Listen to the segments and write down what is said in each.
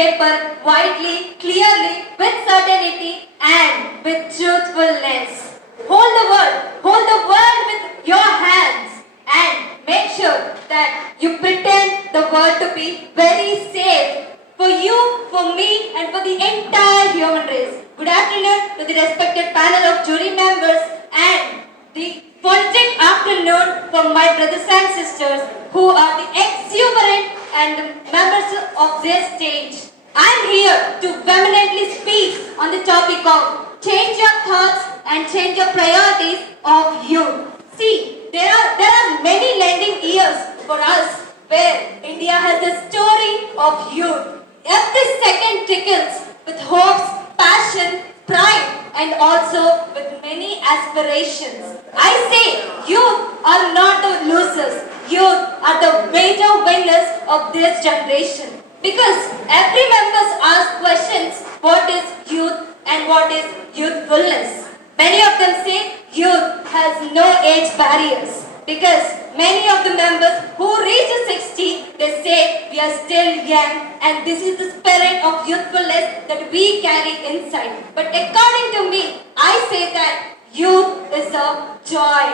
paper widely, clearly, with certainty and with truthfulness. Hold the world with your hands and make sure that you pretend the world to be very safe for you, for me and for the entire human race. Good afternoon to the respected panel of jury members and the politic afternoon for my brothers and sisters who are the exuberant and members of this stage. I am here to vehemently speak on the topic of change your thoughts and change your priorities of youth. See, there are many lending years for us where India has a story of youth. Every second tickles with hopes, passion, pride and also with many aspirations. I say youth are not the losers. Youth are the major winners of this generation. Because every member asks questions, what is youth and what is youthfulness? Many of them say youth has no age barriers. Because many of the members who reach 60, they say we are still young and this is the spirit of youthfulness that we carry inside. But according to me, I say that youth is a joy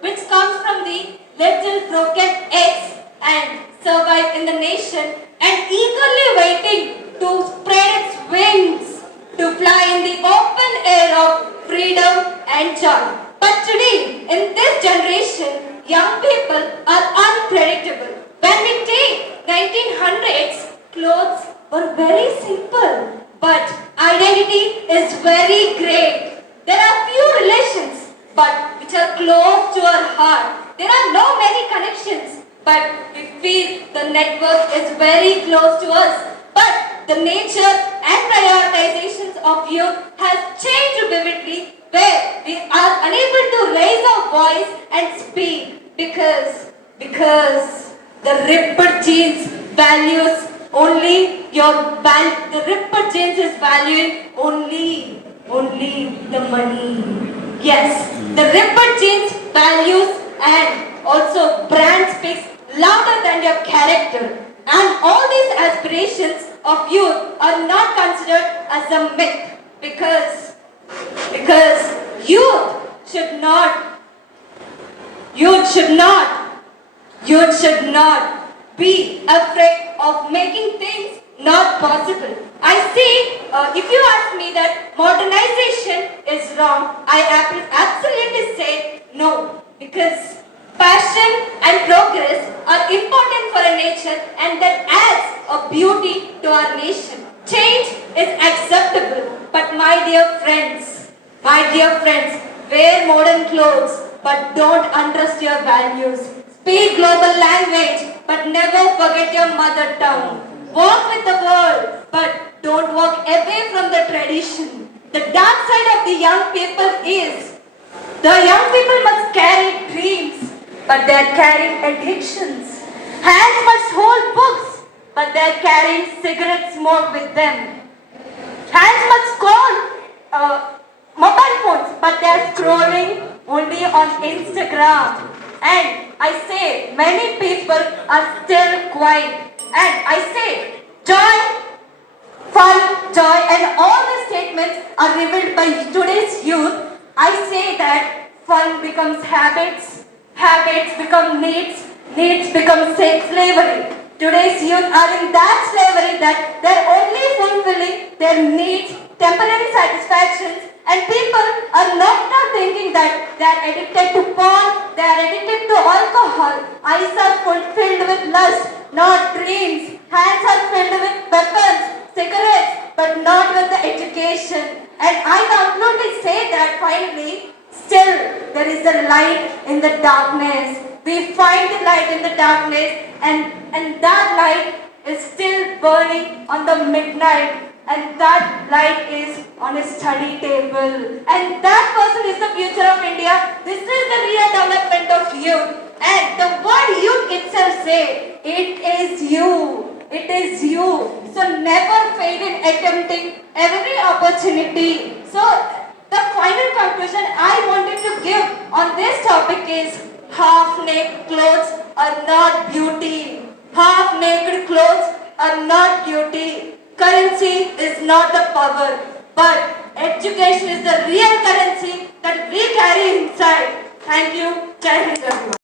which comes from the little broken eggs and survive in the nation and eagerly waiting to spread its wings to fly in the open air of freedom and joy. But today, in this generation, young people are unpredictable. When we take 1900s, clothes were very simple, but identity is very great. There are few relations, but which are close to our heart. There are no many connections, but we feel the network is very close to us. But the nature and prioritizations of youth has changed vividly where we are unable to raise our voice and speak because the ripped jeans values only the ripped jeans is valuing only the money. Yes, the ripped jeans values and also brand speaks louder than your character. And all these aspirations of youth are not considered as a myth because youth should not be afraid of making things not possible. I see, if you ask me that modernization is wrong, I absolutely say no because passion and progress are important for a nation and that adds a beauty to our nation. Change is acceptable, but my dear friends, wear modern clothes but don't untrust your values. Speak global language but never forget your mother tongue. Walk with the world but don't walk away from the tradition. The dark side of the young people is the young people must carry dreams but they are carrying addictions. Hands must hold books but they are carrying cigarette smoke with them. Hands must call mobile phones but they are scrolling only on Instagram. And I say many people are still quiet. And I say joy, fun, joy and all the statements are revealed by today's youth. I say that fun becomes habits, habits become needs, needs become slavery. Today's youth are in that slavery that they're only fulfilling their needs, temporary satisfactions, and people are not now thinking that they are addicted to porn, they are addicted to alcohol. Eyes are filled with lust, not dreams. Hands are filled with weapons, cigarettes, but not with the education. And I absolutely say that finally, still there is a light in the darkness. We find the light in the darkness and that light is still burning on the midnight. And that light is on a study table. And that person is the future of India. This is the real development of youth. And the word youth itself says, it is you. It is you. So never fail in attempting every opportunity. So the final conclusion I wanted to give on this topic is half-naked clothes are not beauty. Half-naked clothes are not beauty. Courage currency is not the power, but education is the real currency that we carry inside. Thank you. Jai Hind everyone.